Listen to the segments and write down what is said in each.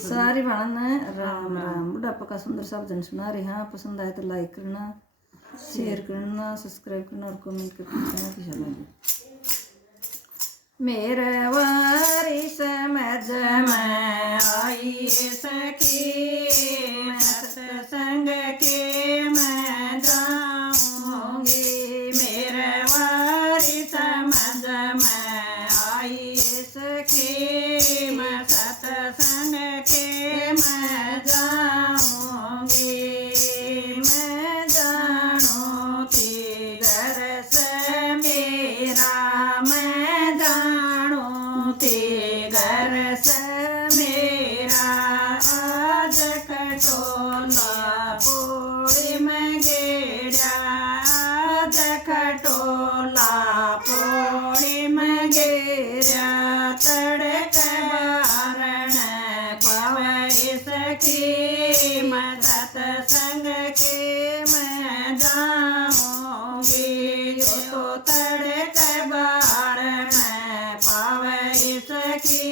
सारी भाणन राम राम। बुढ़ापा का सुंदर सा भजन सुना रहे हैं। पसंद आए तो लाइक करना, शेयर करना, सब्सक्राइब करना और कमेंट करना कैसा लगे। मेरे वारी समझ में आई सखी, सत्संग के मैं जाऊंगी। मेरे वारी समझ में आई सखी, मैं सत्संग के मैं जाऊंगी। मैं जानू थी घर से मेरा, मैं जानू थी घर से मेरा। आज खटोला पूरी में गेड़ा, आज खटोला पूरी में गेड़ा। तड़क बारण पवई सखी, मैं सत्संग के मैं जाऊंगी। तो तड़क बारण पवई सखी,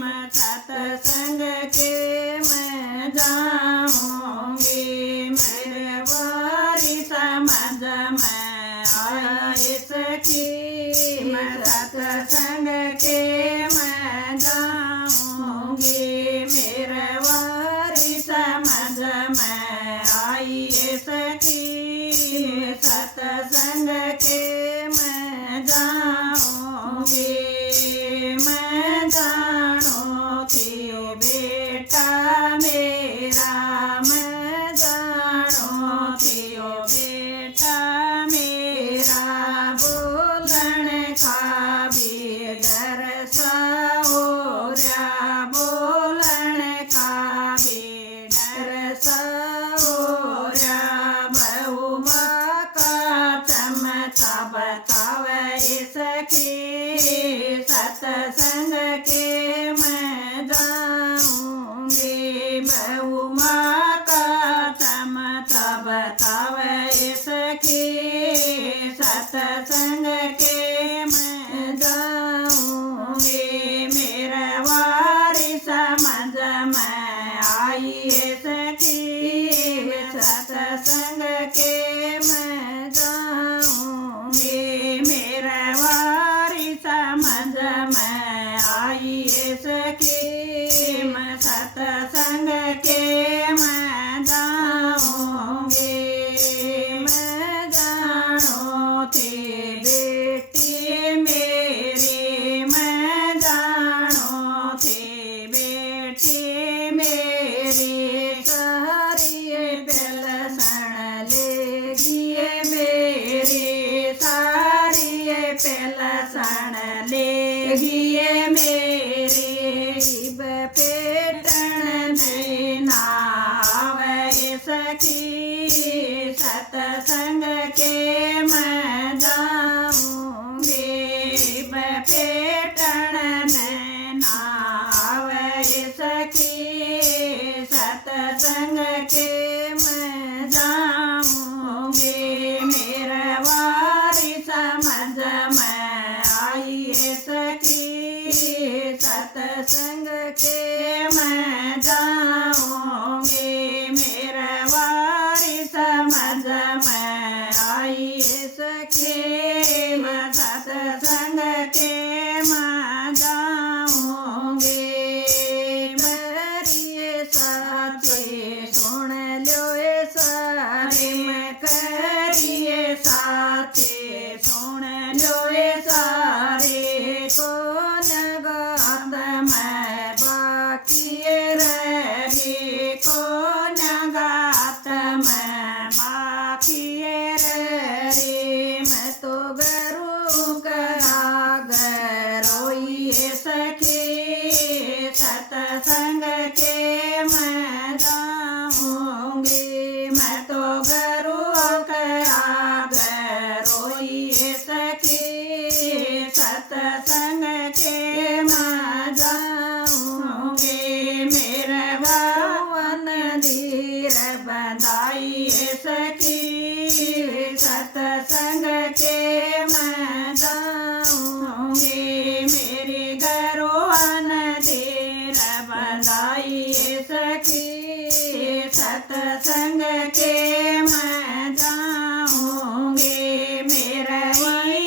मैं सत्संग के मैं जाऊंगी। मेरे वारी समझ में आई सखी, मैं सत्संग के मैं जाऊंगी। मेरे वारी समझ में आई सखी, सत्संग के मैं जाऊंगी। मैं जानू थी बेटा मेरा, मैं जानू थी बेटा मेरा। बोलन का भी डर सा हो रहा, बोलन का भी डर सा हो रहा। बहु माँ का चमचा बतावे सखी, सत्संग के मैं जाऊंगी। बहु माँ का चमचा बतावे सखी, सत्संग के मैं जाऊंगी। मेरे वारी समझ में आई सखी, सत्संग के मैं जाऊंगी। मेरे वारी समझ में आई सखी, मैं सत्संग के मैं जाऊंगी। मैं जानू थी बेटी मेरी, मैं जानू थी बेटी मेरी। सारी पेलसन लेगी मेरी, सारी पेलसन लेगी मेरी। पेटन में नावे सखी, सत्संग के मैं जाऊंगी। पेटन में नावे सखी, सत्संग के मैं जाऊंगी। मेरे वारी समझ में आई सखी, सत्संग के मैं जाऊंगी। मेरे वारी समझ में आई सखी, मैं सत्संग के मैं जाऊंगी। मेरी साथी सुन लो सारे, मैं करिए साथी सुन लो सारे। कौन गात मैं बाकी रही, कौन गात मैं बाकी रही। मैं तो गरू कराग रोई सखी, सत्संग के मैं जाऊंगी। मैं तो गरू कराग रोई सखी, सत्संग के मैं जाऊंगी। मेरे भगवान धीर बंधाई सखी, सत्संग के मैं जाऊंगी। मेरी घरवान धीर बंधाई सत्संग के मैं जाऊंगी, मेरा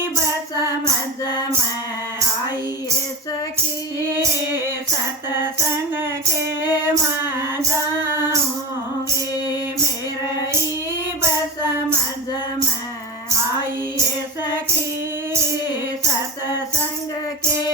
बस समझ में आई सखी, सत्संग के मैं जाऊंगी, मेरा बस समझ में आई सखी, सत्संग के